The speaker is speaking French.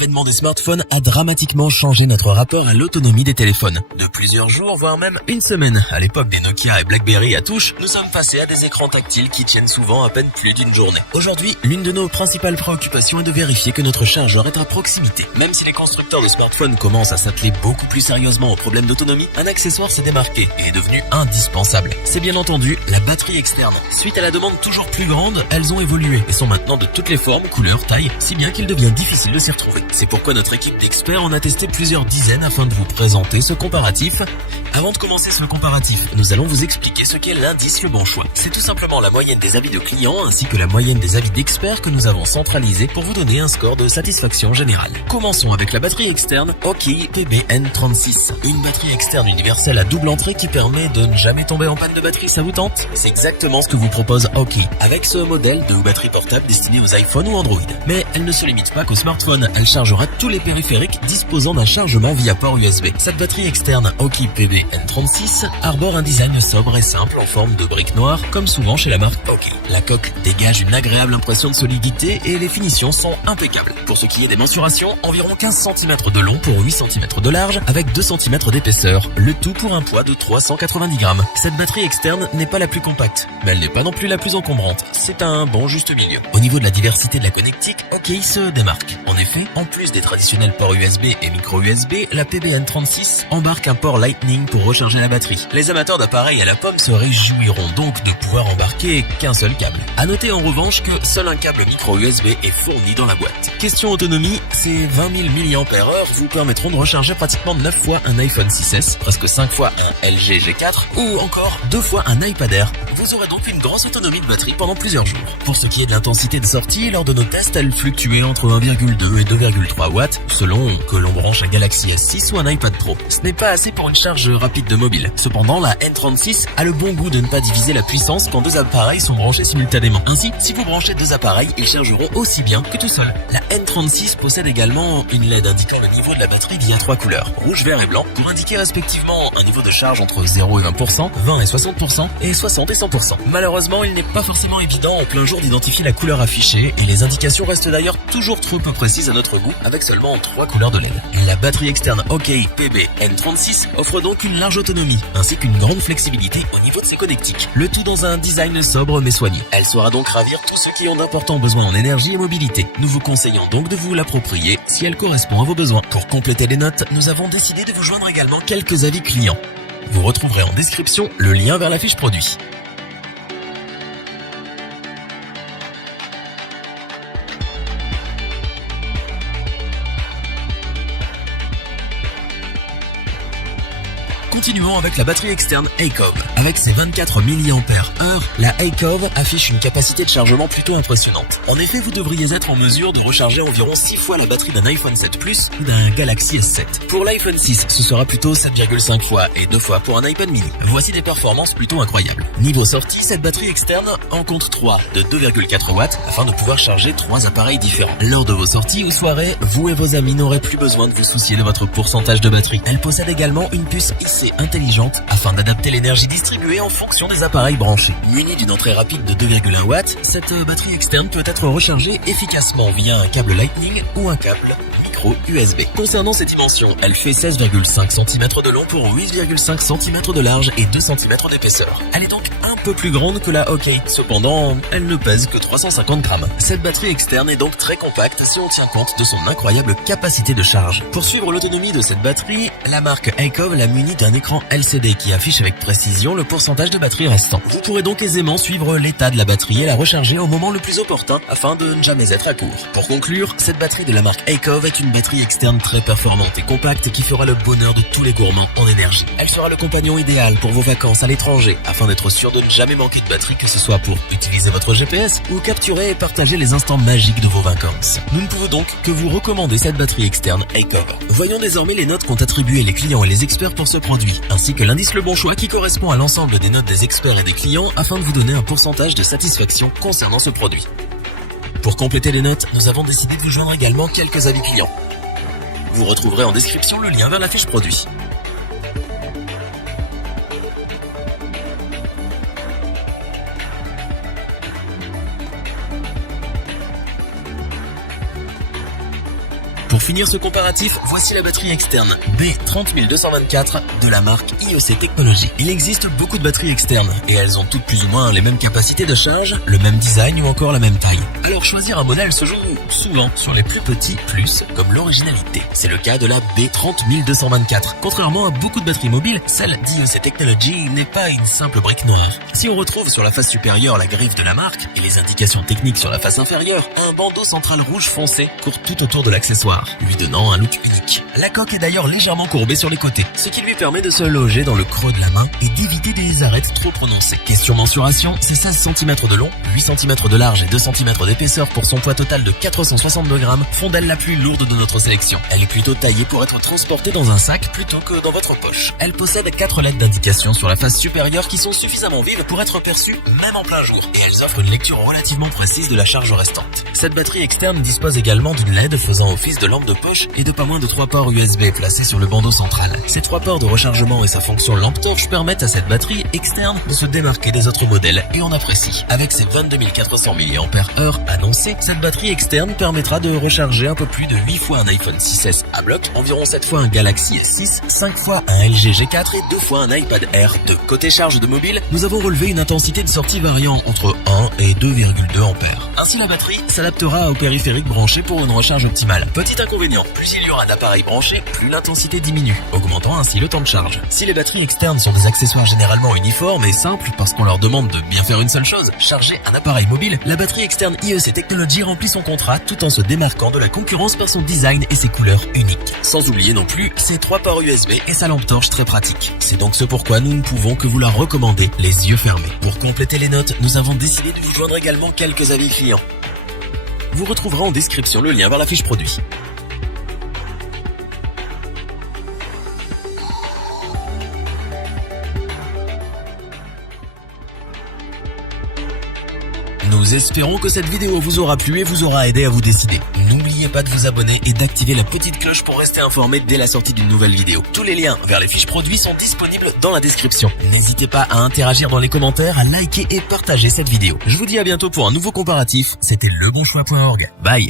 l'avènement des smartphones a dramatiquement changé notre rapport à l'autonomie des téléphones. De plusieurs jours, voire même une semaine, à l'époque des Nokia et BlackBerry à touche, nous sommes passés à des écrans tactiles qui tiennent souvent à peine plus d'une journée. Aujourd'hui, l'une de nos principales préoccupations est de vérifier que notre chargeur est à proximité. Même si les constructeurs de smartphones commencent à s'atteler beaucoup plus sérieusement aux problèmes d'autonomie, un accessoire s'est démarqué et est devenu indispensable. C'est bien entendu la batterie externe. Suite à la demande toujours plus grande, elles ont évolué et sont maintenant de toutes les formes, couleurs, tailles, si bien qu'il devient difficile de s'y retrouver. C'est pourquoi notre équipe d'experts en a testé plusieurs dizaines afin de vous présenter ce comparatif. Avant de commencer ce comparatif, nous allons vous expliquer ce qu'est l'indice Le Bon Choix. C'est tout simplement la moyenne des avis de clients ainsi que la moyenne des avis d'experts que nous avons centralisés pour vous donner un score de satisfaction générale. Commençons avec la batterie externe Aukey PBN36. Une batterie externe universelle à double entrée qui permet de ne jamais tomber en panne de batterie, ça vous tente? C'est exactement ce que vous propose Aukey, avec ce modèle de batterie portable destiné aux iPhones ou Android. Mais elle ne se limite pas qu'aux smartphones, elle chargera tous les périphériques disposant d'un chargement via port USB. Cette batterie externe Aukey PBN36 arbore un design sobre et simple en forme de brique noire, comme souvent chez la marque Aukey. La coque dégage une agréable impression de solidité et les finitions sont impeccables. Pour ce qui est des mensurations, environ 15 cm de long pour 8 cm de large avec 2 cm d'épaisseur, le tout pour un poids de 390 grammes. Cette batterie externe n'est pas la plus compacte, mais elle n'est pas non plus la plus encombrante. C'est un bon juste milieu. Au niveau de la diversité de la connectique, Aukey se démarque. En effet, en plus des traditionnels ports USB et micro USB, la PBN36 embarque un port Lightning pour recharger la batterie. Les amateurs d'appareils à la pomme se réjouiront donc de pouvoir embarquer qu'un seul câble. À noter en revanche que seul un câble micro USB est fourni dans la boîte. Question autonomie, ces 20 000 mAh vous permettront de recharger pratiquement 9 fois un iPhone 6S, presque 5 fois un LG G4 ou encore 2 fois un iPad Air. Vous aurez donc une grosse autonomie de batterie pendant plusieurs jours. Pour ce qui est de l'intensité de sortie, lors de nos tests, elle fluctuait entre 1,2 et 2,3 watts selon que l'on branche un Galaxy S6 ou un iPad Pro. Ce n'est pas assez pour une charge rapide de mobile. Cependant, la N36 a le bon goût de ne pas diviser la puissance quand deux appareils sont branchés simultanément. Ainsi, si vous branchez deux appareils, ils chargeront aussi bien que tout seul. La N36 possède également une LED indiquant le niveau de la batterie via 3 couleurs, rouge, vert et blanc, pour indiquer respectivement un niveau de charge entre 0 et 20%, 20 et 60% et 60 et 100%. Malheureusement, il n'est pas forcément évident en plein jour d'identifier la couleur affichée et les indications restent d'ailleurs toujours trop peu précises à notre goût avec seulement 3 couleurs de LED. La batterie externe Aukey PBN36 offre donc une large autonomie ainsi qu'une grande flexibilité au niveau de ses connectiques. Le tout dans un design sobre mais soigné. Elle saura donc ravir tous ceux qui ont d'importants besoins en énergie et mobilité. Nous vous conseillons donc de vous l'approprier si elle correspond à vos besoins. Pour compléter les notes, nous avons décidé de vous joindre également quelques avis clients. Vous retrouverez en description le lien vers la fiche produit. Continuons avec la batterie externe Aicov. Avec ses 24 mAh, la Aicov affiche une capacité de chargement plutôt impressionnante. En effet, vous devriez être en mesure de recharger environ 6 fois la batterie d'un iPhone 7 Plus ou d'un Galaxy S7. Pour l'iPhone 6, ce sera plutôt 7,5 fois et 2 fois pour un iPad mini. Voici des performances plutôt incroyables. Niveau sortie, cette batterie externe en compte 3 de 2,4 watts afin de pouvoir charger 3 appareils différents. Lors de vos sorties ou soirées, vous et vos amis n'aurez plus besoin de vous soucier de votre pourcentage de batterie. Elle possède également une puce IC intelligente afin d'adapter l'énergie distribuée en fonction des appareils branchés. Munie d'une entrée rapide de 2,1 watts, cette batterie externe peut être rechargée efficacement via un câble Lightning ou un câble micro USB. Concernant ses dimensions, elle fait 16,5 cm de long pour 8,5 cm de large et 2 cm d'épaisseur. Elle est donc un peu plus grande que la Aukey. Cependant, elle ne pèse que 350 grammes. Cette batterie externe est donc très compacte si on tient compte de son incroyable capacité de charge. Pour suivre l'autonomie de cette batterie, la marque Aicov l'a munie d'un écran LCD qui affiche avec précision le pourcentage de batterie restant. Vous pourrez donc aisément suivre l'état de la batterie et la recharger au moment le plus opportun afin de ne jamais être à court. Pour conclure, cette batterie de la marque Aicov est une batterie externe très performante et compacte qui fera le bonheur de tous les gourmands en énergie. Elle sera le compagnon idéal pour vos vacances à l'étranger afin d'être sûr de ne jamais manquer de batterie, que ce soit pour utiliser votre GPS ou capturer et partager les instants magiques de vos vacances. Nous ne pouvons donc que vous recommander cette batterie externe Aicov. Voyons désormais les notes qu'ont attribuées les clients et les experts pour ce produit, ainsi que l'indice Le Bon Choix qui correspond à l'ensemble des notes des experts et des clients afin de vous donner un pourcentage de satisfaction concernant ce produit. Pour compléter les notes, nous avons décidé de vous joindre également quelques avis clients. Vous retrouverez en description le lien vers la fiche produit. Pour finir ce comparatif, voici la batterie externe B30224 de la marque IEC Technology. Il existe beaucoup de batteries externes et elles ont toutes plus ou moins les mêmes capacités de charge, le même design ou encore la même taille. Alors choisir un modèle se joue souvent sur les plus petits plus comme l'originalité. C'est le cas de la B30224. Contrairement à beaucoup de batteries mobiles, celle d'IEC Technology n'est pas une simple brique noire. Si on retrouve sur la face supérieure la griffe de la marque et les indications techniques sur la face inférieure, un bandeau central rouge foncé court tout autour de l'accessoire, lui donnant un look unique. La coque est d'ailleurs légèrement courbée sur les côtés, ce qui lui permet de se loger dans le creux de la main et d'éviter des arêtes trop prononcées. Question mensuration, c'est 16 cm de long, 8 cm de large et 2 cm d'épaisseur pour son poids total de 462 grammes, font d'elle la plus lourde de notre sélection. Elle est plutôt taillée pour être transportée dans un sac plutôt que dans votre poche. Elle possède 4 lettres d'indication sur la face supérieure qui sont suffisamment vives pour être perçues même en plein jour et elles offrent une lecture relativement précise de la charge restante. Cette batterie externe dispose également d'une LED faisant office de lampe de poche et de pas moins de 3 ports USB placés sur le bandeau central. Ces 3 ports de rechargement et sa fonction lampe torche permettent à cette batterie externe de se démarquer des autres modèles et on apprécie. Avec ses 22 400 mAh annoncés, cette batterie externe permettra de recharger un peu plus de 8 fois un iPhone 6s à bloc, environ 7 fois un Galaxy S6, 5 fois un LG G4 et 2 fois un iPad Air 2. Côté charge de mobile, nous avons relevé une intensité de sortie variant entre 1 et 2,2 ampères. Ainsi la batterie s'adaptera au périphérique branché pour une recharge optimale. Petit inconvénient, plus il y aura d'appareils branchés, plus l'intensité diminue, augmentant ainsi le temps de charge. Si les batteries externes sont des accessoires généralement uniformes et simples parce qu'on leur demande de bien faire une seule chose, charger un appareil mobile, la batterie externe IEC Technology remplit son contrat tout en se démarquant de la concurrence par son design et ses couleurs uniques. Sans oublier non plus ses 3 ports USB et sa lampe torche très pratique. C'est donc ce pourquoi nous ne pouvons que vous la recommander les yeux fermés. Pour compléter les notes, nous avons décidé de vous joindre également quelques avis clients. Vous retrouverez en description le lien vers la fiche produit. Nous espérons que cette vidéo vous aura plu et vous aura aidé à vous décider. N'oubliez pas de vous abonner et d'activer la petite cloche pour rester informé dès la sortie d'une nouvelle vidéo. Tous les liens vers les fiches produits sont disponibles dans la description. N'hésitez pas à interagir dans les commentaires, à liker et partager cette vidéo. Je vous dis à bientôt pour un nouveau comparatif. C'était lebonchoix.org. Bye.